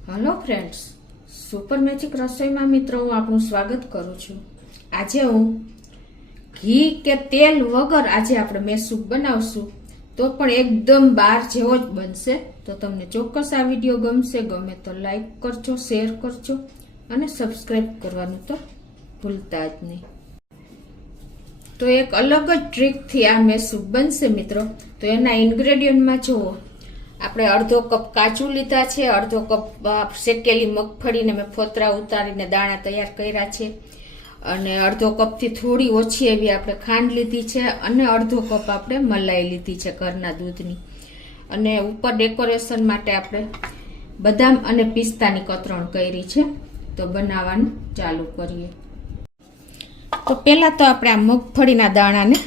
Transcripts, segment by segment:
Hello friends, super magic रसोई में मित्रों हूँ आपनु स्वागत करूँ छूं। आज हूँ घी के तेल वगर आज आप सूप बनावशुं तो पण एकदम बार जेवो ज बनशे। तो तमने चोक्कस आ विडियो गमशे, गमे तो लाइक करजो, शेर करजो अने सब्सक्राइब करवानुं तो भूलता ज नहीं। तो एक अलग ज ट्रीक थी आ सूप बनशे मित्रों। तो एना इन्ग्रेडियंट में जुओ, આપણે અડધો કપ કાજુ લીધા છે, અડધો કપ શેકેલી મગફળીને મેં ફોતરા ઉતારીને દાણા તૈયાર કર્યા છે, અને અડધો કપથી થોડી ઓછી એવી આપણે ખાંડ લીધી છે, અને અડધો કપ આપણે મલાઈ લીધી છે ઘરના દૂધની, અને ઉપર ડેકોરેશન માટે આપણે બદામ અને પિસ્તાની કતરણ કરી છે। તો બનાવવાનું ચાલુ કરીએ। તો પહેલા તો આપણે આ મગફળીના દાણાને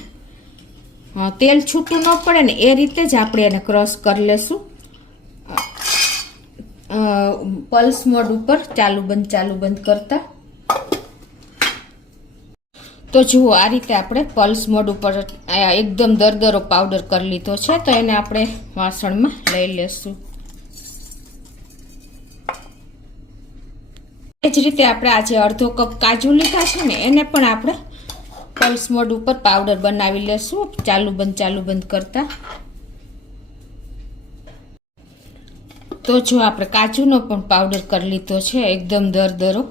તેલ છૂટું ન પડે ને એ રીતે જ આપણે એને ક્રશ કરી લેશું। પલ્સ મોડ ઉપર ચાલુ બંધ કરતા। તો જુઓ આ રીતે આપણે પલ્સ મોડ ઉપર એકદમ દરદરો પાવડર કરી લીધો છે। તો એને આપણે વાસણમાં લઈ લેશું। એ જ રીતે આપણે આજે અડધો કપ કાજુ લીધા છે ને એને પણ આપણે પલ્સ મોડ ઉપર પાવડર બનાવી લેશું, ચાલુ બંધ કરતા। તો જો આપણે કાજુનો પણ પાવડર કરી લીધો છે એકદમ દરદરો।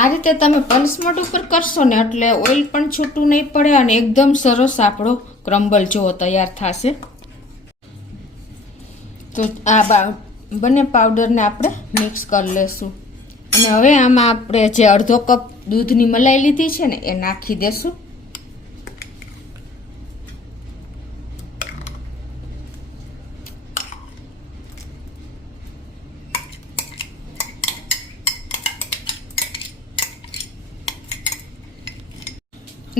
આ રીતે તમે પલ્સ મોડ ઉપર કરશો ને એટલે ઓઇલ પણ છૂટું નહીં પડે અને એકદમ સરસ આપણો ક્રમ્બલ જેવો તૈયાર થશે। તો આ બંને પાવડરને આપણે મિક્સ કરી લેશું, અને હવે આમાં આપણે જે અડધો કપ દૂધની મલાઈ લીધી છે ને એ નાખી દેશું।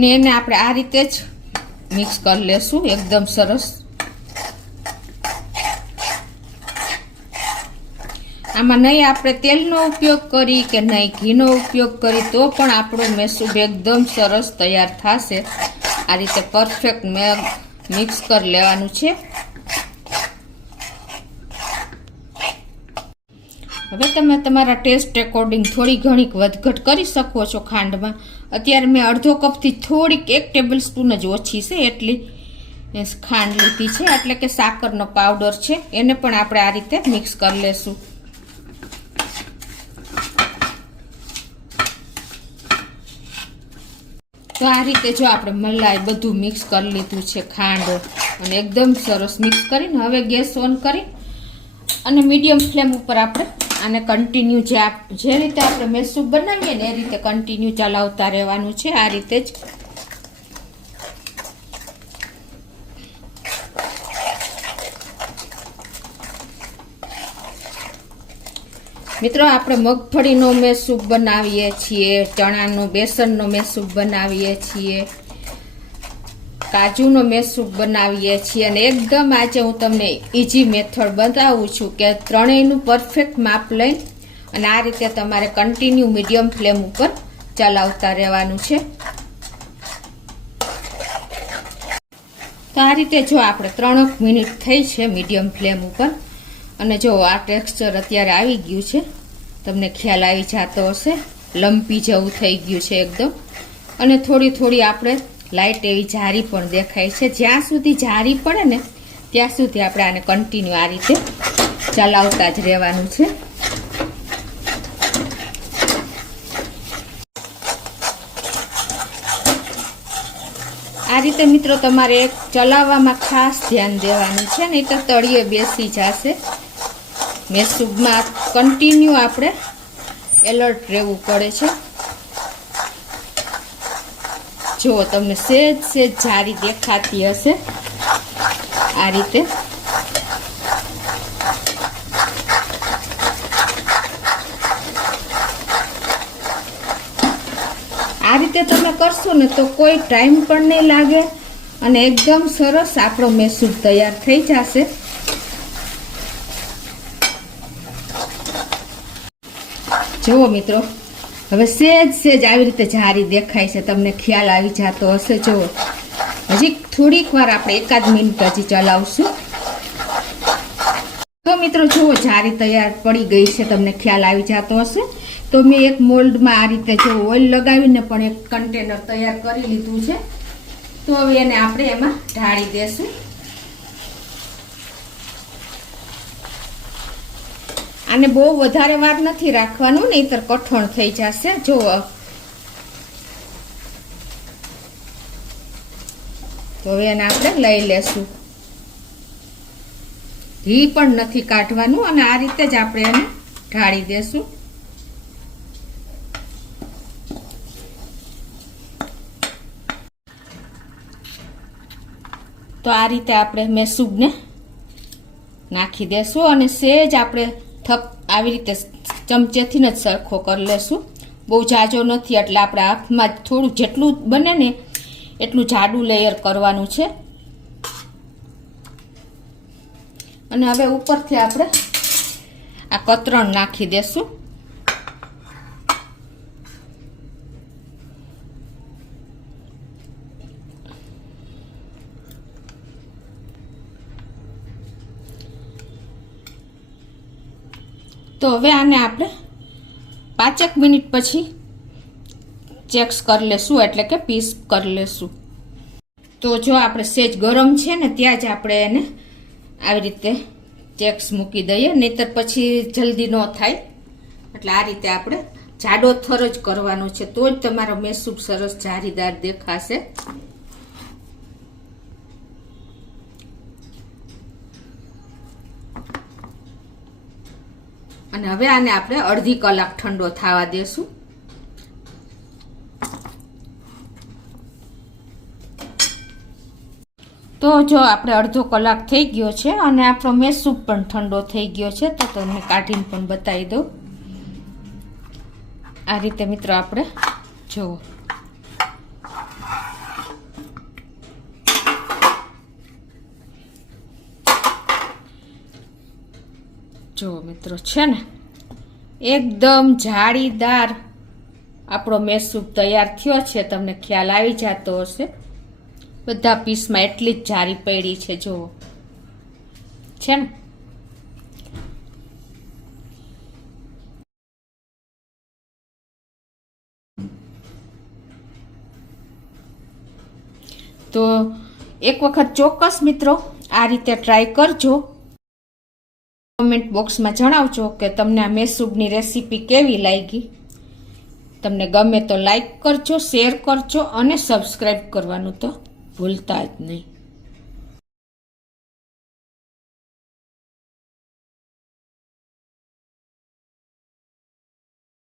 ને એને આપણે આ રીતે જ મિક્સ કરી લેશું એકદમ સરસ। આમાં નહીં આપણે તેલનો ઉપયોગ કરી કે નહીં ઘીનો ઉપયોગ કરી તો પણ આપણો મેસૂબ એકદમ સરસ તૈયાર થશે। આ રીતે પરફેક્ટ મિક્સ કરી લેવાનું છે। હવે તમે તમારા ટેસ્ટ એકોર્ડિંગ થોડી ઘણી વધઘટ કરી શકો છો ખાંડમાં। અત્યારે મેં અડધો કપથી થોડીક 1 ટેબલ સ્પૂન જ ઓછી છે એટલી ખાંડ લીધી છે, એટલે કે સાકરનો પાવડર છે, એને પણ આપણે આ રીતે મિક્સ કરી લેશું। તો આ રીતે જો આપણે મલાઈ બધું મિક્સ કરી લીધું છે, ખાંડ, અને એકદમ સરસ મિક્સ કરીને હવે ગેસ ઓન કરી અને મીડિયમ ફ્લેમ ઉપર આપણે આને કન્ટિન્યુ જે રીતે આપણે મેસૂપ બનાવીએ ને એ રીતે કન્ટિન્યુ ચલાવતા રહેવાનું છે। આ રીતે જ મિત્રો આપણે મગફળીનો મેસૂપ બનાવીએ છીએ, ચણાનો બેસનનો મેસૂપ બનાવીએ છીએ, કાજુનો મેસૂપ બનાવીએ છીએ, અને એકદમ આજે હું તમને ઇઝી મેથડ બતાવું છું કે ત્રણેયનું પરફેક્ટ માપ લઈ અને આ રીતે તમારે કન્ટિન્યુ મીડિયમ ફ્લેમ ઉપર ચલાવતા રહેવાનું છે। તો આ રીતે જો આપણે 3 મિનિટ થઈ છે મીડિયમ ફ્લેમ ઉપર, અને જો આ ટેક્સચર અત્યારે આવી ગયું છે, તમને ખ્યાલ આવી જતો હશે, લંપી જેવું થઈ ગયું છે એકદમ, અને થોડી આપણે લાઇટ એવી જારી પણ દેખાય છે। જ્યાં સુધી જારી પડે ને ત્યાં સુધી આપણે આને કન્ટિન્યુ આ રીતે ચલાવતા જ રહેવાનું છે। આ રીતે મિત્રો તમારે એક ચલાવવામાં ખાસ ધ્યાન દેવાનું છે, નહીં તો તળિયે બેસી જશે। મેસૂપમાં કન્ટિન્યુ આપણે એલર્ટ રહેવું પડે છે। જો તમને સેજ જારી દેખાતી હશે આ રીતે। આ રીતે તમે કરશો ને તો કોઈ ટાઈમ પણ નહીં લાગે અને એકદમ સરસ આપણો મેસૂપ તૈયાર થઈ જશે। જુઓ મિત્રો, હવે સેજ આવી રીતે જારી દેખાય છે, તમને ખ્યાલ આવી જતો હશે। જુઓ હજી થોડીક વાર આપણે 1 મિનિટ હજી ચલાવશું। તો મિત્રો જુઓ જારી તૈયાર પડી ગઈ છે, તમને ખ્યાલ આવી જતો હશે. તો મેં એક મોલ્ડમાં આ રીતે જો ઓઇલ લગાવીને પણ એક કન્ટેનર તૈયાર કરી લીધું છે. તો હવે એને આપણે એમાં ઢાળી દેશું. આને બહુ વધારે વાર નથી રાખવાનું, નહીંતર કઠણ થઈ જશે. જુઓ તો હવે એને આપણે લઈ લેશું. ઘી પણ નથી કાઢવાનું અને આ રીતે જ આપણે એને ઢાળી દેશું. તો આ રીતે આપણે મેસૂબને નાખી દેશું અને સેજ આપણે થપ આવી રીતે ચમચેથી જ સરખો કરી લેશું. બહુ જાજો નથી, એટલે આપણે હાથમાં થોડું જેટલું બને ને એટલું જાડું લેયર કરવાનું છે. અને હવે ઉપરથી આપણે આ કતરણ નાખી દેશું. તો હવે આને આપણે 5 મિનિટ પછી ચેક્સ કરી લેશું, એટલે કે પીસ કરી લેશું. તો જો આપણે સેજ ગરમ છે ને ત્યાં જ આપણે એને આવી રીતે ચેક્સ મૂકી દઈએ, નહીતર પછી જલ્દી ન થાય. એટલે આ રીતે આપણે જાડો થર જ કરવાનો છે, તો જ તમારો મેસૂબ સરસ જારીદાર દેખાશે. અને હવે આને આપણે અડધી કલાક ઠંડો થવા દેશું. તો જો આપણે અડધો કલાક થઈ ગયો છે અને આપણો મેસૂબ પણ ઠંડો થઈ ગયો છે. તો તમને કાઢીને પણ બતાવી દઉં. આ રીતે મિત્રો આપણે જુઓ. જો મિત્રો છે ને એકદમ જાળીદાર આપણો મેસૂબ તૈયાર થયો છે. તમને ખ્યાલ આવી જતો હશે. બધા પીસમાં એટલી જ જારી પડી છે, જુઓ છે ને. તો એક વખત ચોક્કસ મિત્રો આ રીતે ટ્રાય કરજો. કમેન્ટ બોક્સમાં જણાવજો કે તમને આ મેસૂબની રેસીપી કેવી લાગી. તમને ગમે તો લાઈક કરજો, શેર કરજો અને સબસ્ક્રાઈબ કરવાનું તો ભૂલતા જ નહીં.